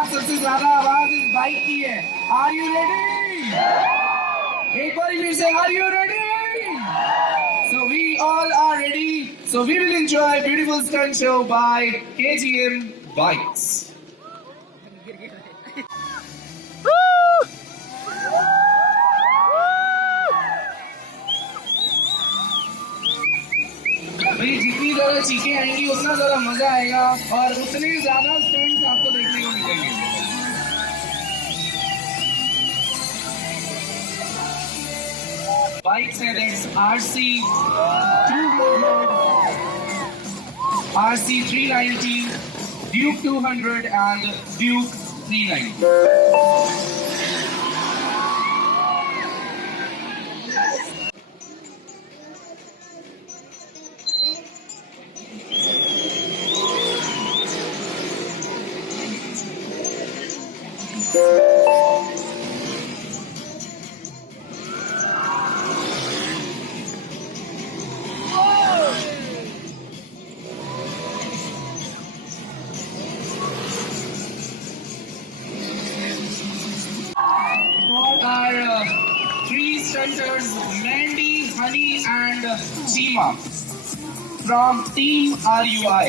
आज सबसे ज्यादा आवाज इस बाइक की है। Are you ready? एक बार फिर से, are you ready? So we all are ready. So we will enjoy a beautiful stunt show by KGM Bikes. भाई जितनी ज्यादा चीखें आएंगी उतना ज्यादा मजा आएगा और उतने ज्यादा स्टंट्स आपको देखने को मिलेंगे। बाइक्स है that's RC 200, RC 390, Duke 200 and Duke 390. Our three stunters, Mandy, Honey and Seema from Team RUI.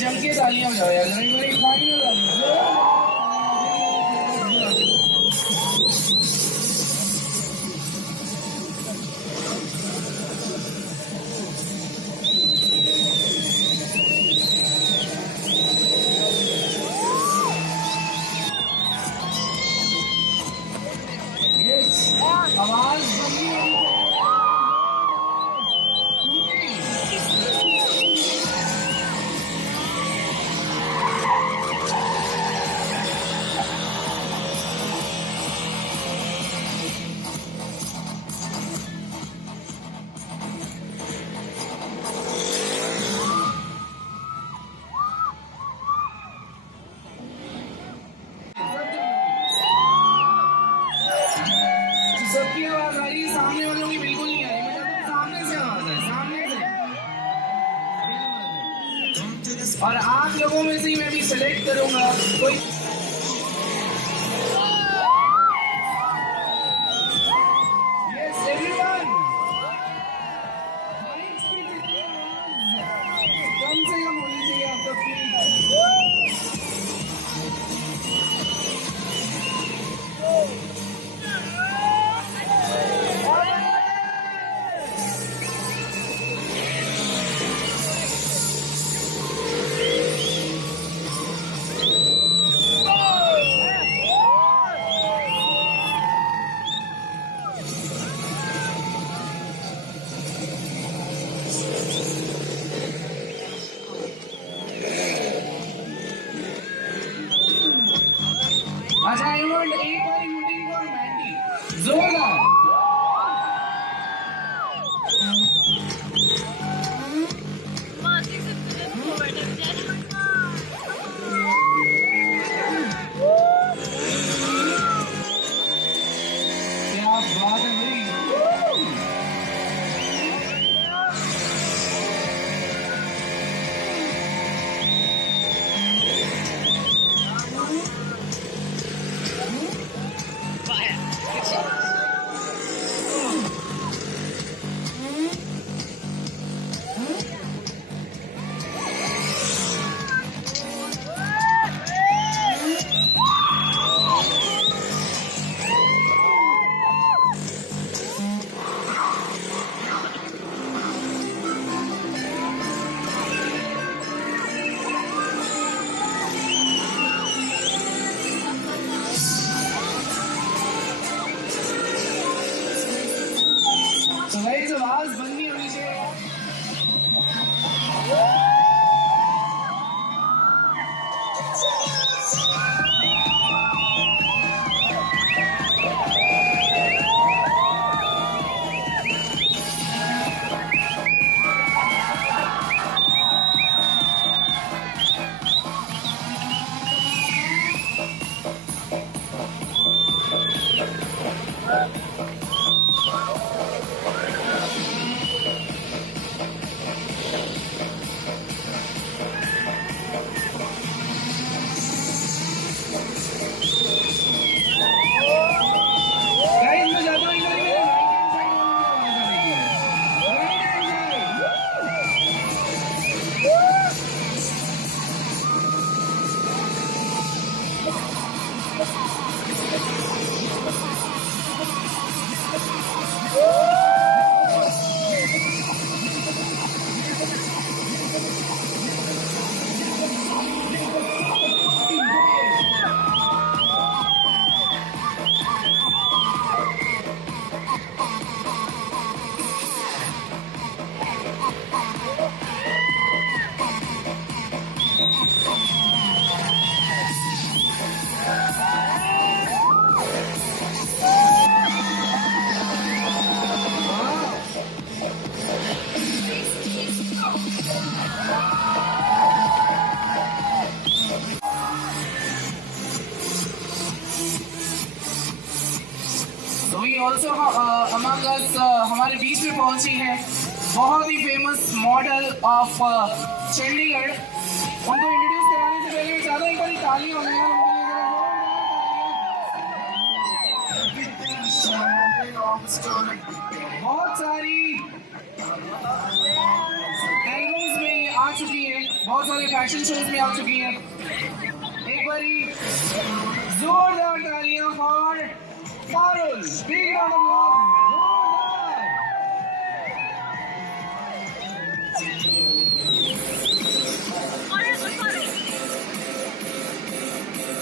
जम के तालियां बजाओ यार, आवाज सबकी आवाज आ रही है, सामने वालों की बिल्कुल नहीं आ रही। मतलब सामने से आवाज है, सामने से। और आप लोगों में से ही मैं भी सेलेक्ट करूंगा कोई। Yes, everyone. कम से कम होनी चाहिए आपका फील। Guys, मैं जाता हूँ इधर ही मेरे right hand side वाले को। So we also among us हमारे बीच में पहुंची है बहुत ही फेमस मॉडल ऑफ चंडीगढ़। उनको इंट्रोड्यूस कराने से पहले मैं चाहता हूं एक बार ताली होने यार उनके लिए जोरदार तालियां। बहुत सारी एल्बम्स में ये आ चुकी है, बहुत सारे फैशन शोज में आ चुकी है। एक बारी जोरदार तालियां for Parul. Big round of जोरदार।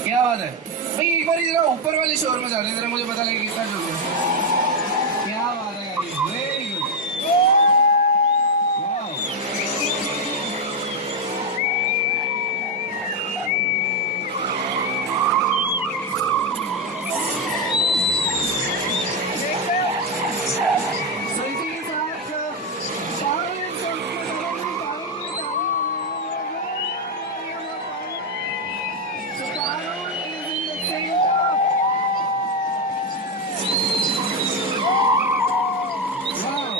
क्या बात है भाई, एक बार जरा ऊपर वाले शोर में जाने जरा मुझे पता लगे कितना शोर है। क्या बात है guys, very good. Wow So इसी के साथ पारुल इन सबको So Parul is in the center. Wow.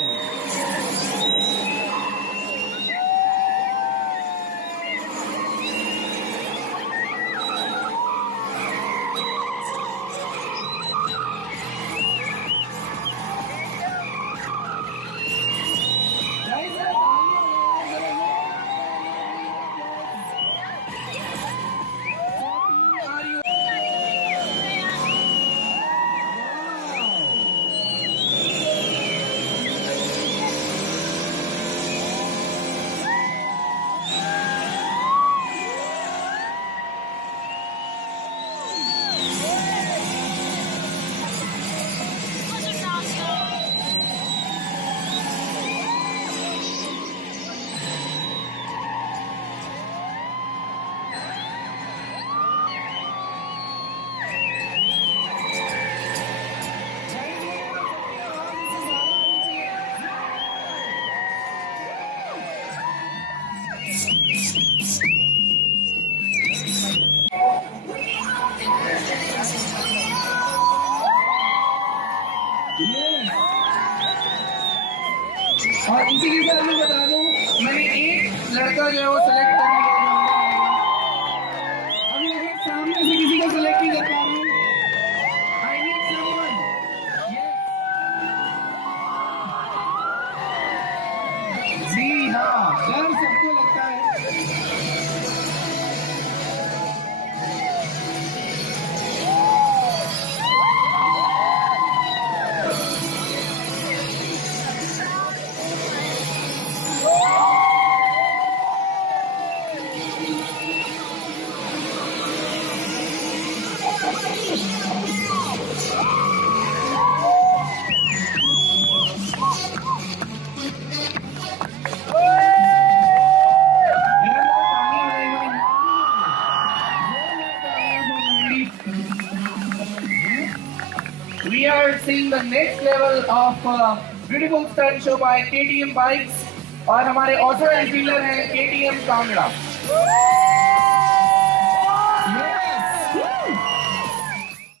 Guys, जरा तालियां हो, are you? और इसी के साथ मैं बता दूं, मैंने एक लड़का जो है वो सिलेक्ट कर लिया है। अभी अगर सामने से किसी को सिलेक्ट नहीं कर पा रहा हूँ, I need someone. Yes. जी हाँ, डर सबको लगता है। celebrating the next level of beautiful stunt show by KTM Bikes और हमारे ऑटो एंड डीलर हैं KTM कांगड़ा.